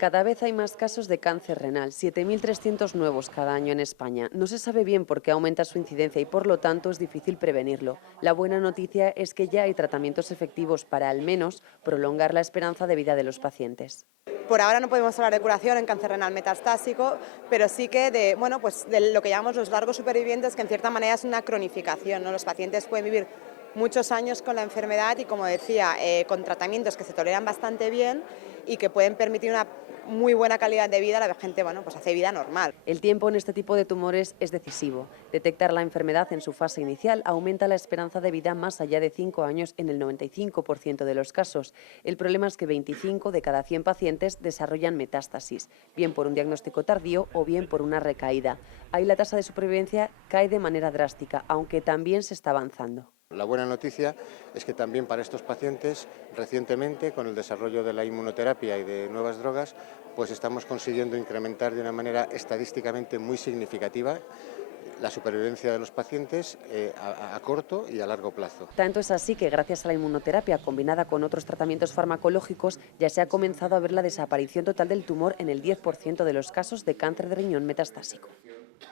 Cada vez hay más casos de cáncer renal, 7.300 nuevos cada año en España. No se sabe bien por qué aumenta su incidencia y por lo tanto es difícil prevenirlo. La buena noticia es que ya hay tratamientos efectivos para al menos prolongar la esperanza de vida de los pacientes. Por ahora no podemos hablar de curación en cáncer renal metastásico, pero sí que de, de lo que llamamos los largos supervivientes, que en cierta manera es una cronificación, ¿no? Los pacientes pueden vivir muchos años con la enfermedad y, como decía, con tratamientos que se toleran bastante bien y que pueden permitir una muy buena calidad de vida. La gente, pues hace vida normal. El tiempo en este tipo de tumores es decisivo. Detectar la enfermedad en su fase inicial aumenta la esperanza de vida más allá de 5 años en el 95% de los casos. El problema es que 25 de cada 100 pacientes desarrollan metástasis, bien por un diagnóstico tardío o bien por una recaída. Ahí la tasa de supervivencia cae de manera drástica, aunque también se está avanzando. La buena noticia es que también para estos pacientes, recientemente, con el desarrollo de la inmunoterapia y de nuevas drogas, pues estamos consiguiendo incrementar de una manera estadísticamente muy significativa la supervivencia de los pacientes a corto y a largo plazo. Tanto es así que gracias a la inmunoterapia combinada con otros tratamientos farmacológicos ya se ha comenzado a ver la desaparición total del tumor en el 10% de los casos de cáncer de riñón metastásico.